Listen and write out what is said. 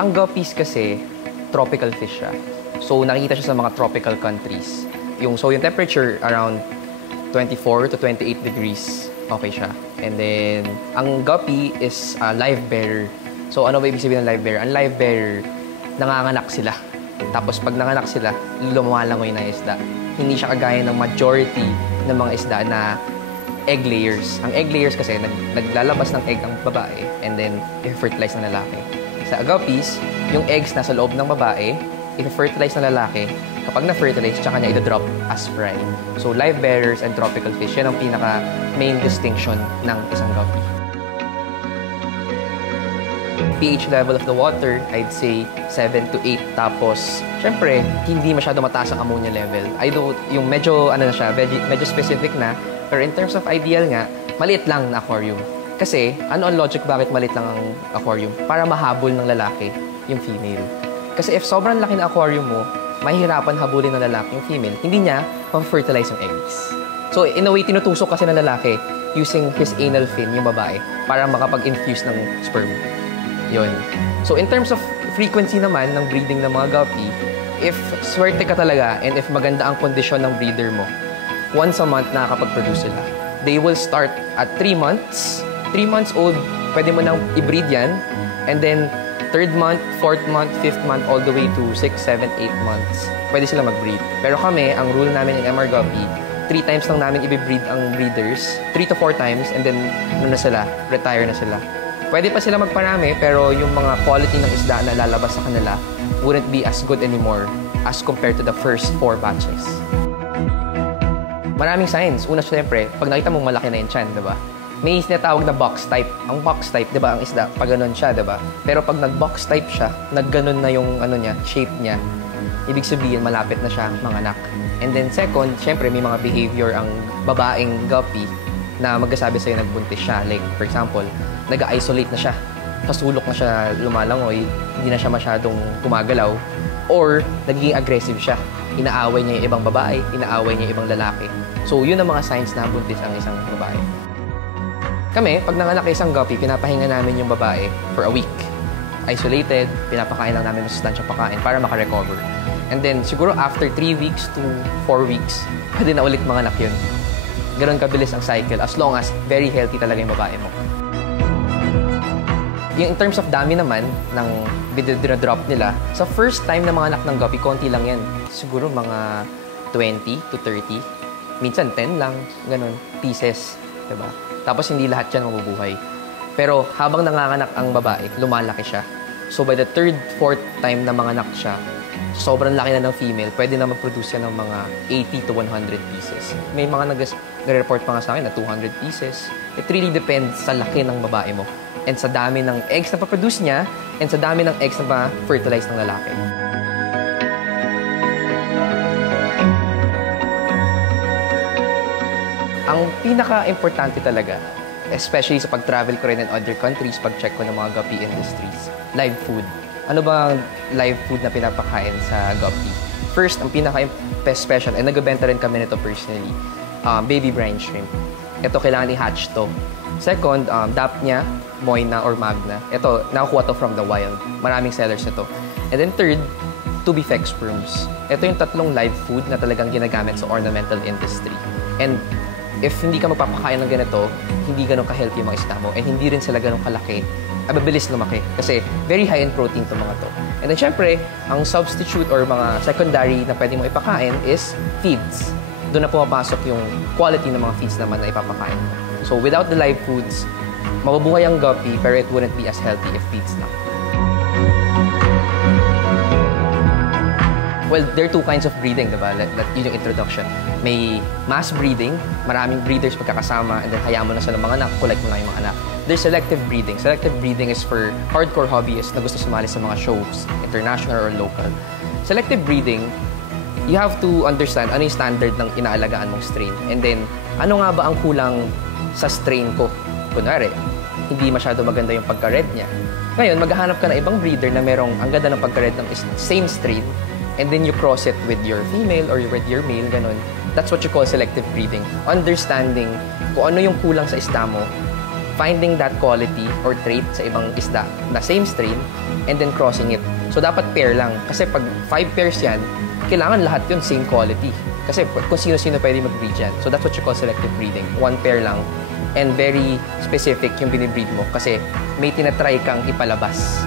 Ang guppies kasi, tropical fish siya. So, nakikita siya sa mga tropical countries. Yung temperature around 24 to 28 degrees, okay siya. And then, ang guppy is a live bearer. So, ano ba ibig sabihin ng live bearer? Ang live bearer, nanganganak sila. Tapos, pag nanganak sila, lumalangoy na isda. Hindi siya kagaya ng majority ng mga isda na egg layers. Ang egg layers kasi, naglalabas ng egg ang babae and then, i-fertilize ng lalaki. Sa guppies, yung eggs nasa loob ng babae, i-fertilize ng lalaki. Kapag na-fertilize, tsaka niya i-drop as fry. So, live bearers and tropical fish, yan ang pinaka-main distinction ng isang guppy. pH level of the water, I'd say 7 to 8. Tapos, syempre, hindi masyado mataas ang ammonia level. Yung medyo, medyo specific na. Pero in terms of ideal nga, maliit lang na aquarium. Kasi, ano ang logic bakit maliit lang ang aquarium? Para mahabol ng lalaki yung female. Kasi if sobrang laki na aquarium mo, mahihirapan habulin ng lalaki yung female. Hindi niya pang-fertilize yung eggs. So, in a way, tinutusok kasi ng lalaki using his anal fin, yung babae, para makapag-infuse ng sperm. Yun. So, in terms of frequency naman ng breeding ng mga guppy, if swerte ka talaga and if maganda ang kondisyon ng breeder mo, once a month nakakapag-produce sila. They will start at 3 months. 3 months old, pwede mo nang i-breed yan. And then, 3rd month, 4th month, 5th month, all the way to 6, 7, 8 months. Pwede sila mag-breed. Pero kami, ang rule namin in MR Guppy, 3 times lang namin i-breed ang breeders. 3 to 4 times, and then, retire na sila. Pwede pa sila magparami, pero yung mga quality ng isda na lalabas sa kanila wouldn't be as good anymore as compared to the first 4 batches. Maraming signs. Una, syempre, pag nakita mong malaki na yung tiyan, diba? May sinatawag na box type. Ang box type, diba, ang isda, pag ganun siya, diba? Pero pag nag-box type siya, nag-ganun na yung shape niya, ibig sabihin, malapit na siya manganak. And then second, syempre, may mga behavior ang babaeng guppy na magsasabi sa'yo nagbuntis siya. Like, for example, nag-isolate na siya. Kasulok na siya lumalangoy, hindi na siya masyadong gumagalaw. Or, nagiging aggressive siya. Inaaway niya yung ibang babae, inaaway niya yung ibang lalaki. So, yun ang mga signs na buntis ang isang babae. Kami, pag nanganak isang guppy, pinapahinga namin yung babae for a week. Isolated, pinapakain lang namin ng sustansyang pakain para makarecover. And then, siguro after 3 weeks to 4 weeks, pwede na ulit manganak yun. Ganon kabilis ang cycle as long as very healthy talaga yung babae mo. Yung in terms of dami naman ng dinadrop nila, sa first time na mga anak ng guppy, konti lang yan. Siguro mga 20 to 30. Minsan 10 lang, ganun, pieces. Diba? Tapos hindi lahat yan mabubuhay. Pero habang nanganganak ang babae, lumalaki siya. So by the 3rd, 4th time na manganak siya, sobrang laki na ng female, pwede na mag-produce yan ng mga 80 to 100 pieces. May mga nag-report pa nga sa akin na 200 pieces. It really depends sa laki ng babae mo and sa dami ng eggs na pa-produce niya and sa dami ng eggs na pa-fertilize ng lalaki. Ang pinaka-importante talaga, especially sa pag-travel ko rin in other countries, pag-check ko ng mga guppy industries, live food. Ano ba ang live food na pinapakain sa guppy? First, ang pinaka-special, and nagbebenta rin kami nito personally, baby brine shrimp. Ito, kailangan i-hatch to. Second, Dapnia, Moina, or Magna. Ito, nakukuha to from the wild. Maraming sellers nito. And then third, Tubifex sperms. Ito yung tatlong live food na talagang ginagamit sa ornamental industry. And if hindi ka magpapakain ng ganito, hindi ganun ka-healthy yung mga isda mo, and hindi rin sila ganun kalaki, mabilis lumaki. Kasi very high in protein itong mga to. And then syempre, ang substitute or mga secondary na pwede mo ipakain is feeds. Doon na pumapasok yung quality ng mga feeds naman na ipapakain mo. So without the live foods, mabubuhay ang guppy pero it wouldn't be as healthy if feeds lang. Well, there are two kinds of breeding, diba? Yun yung introduction. May mass breeding, maraming breeders pagkakasama, and then hayaan mo na sila ng mga anak, collect mo lang yung mga anak. There's selective breeding. Selective breeding is for hardcore hobbyists na gusto sumali sa mga shows, international or local. Selective breeding, you have to understand ano yung standard ng inaalagaan mong strain. And then, ano nga ba ang kulang sa strain ko? Kunwari, hindi masyado maganda yung pagka-red niya. Ngayon, maghahanap ka na ibang breeder na merong ang ganda ng pagka-red ng same strain, and then you cross it with your female or with your male, ganun. That's what you call selective breeding. Understanding kung ano yung kulang sa isda mo finding that quality or trait sa ibang isda, the same strain, and then crossing it. So, dapat pair lang. Kasi pag 5 pairs yan, kailangan lahat yun same quality. Kasi kung sino-sino pwede mag-breed yan. So, that's what you call selective breeding. 1 pair lang. And very specific yung binibreed mo kasi may tinatry kang ipalabas.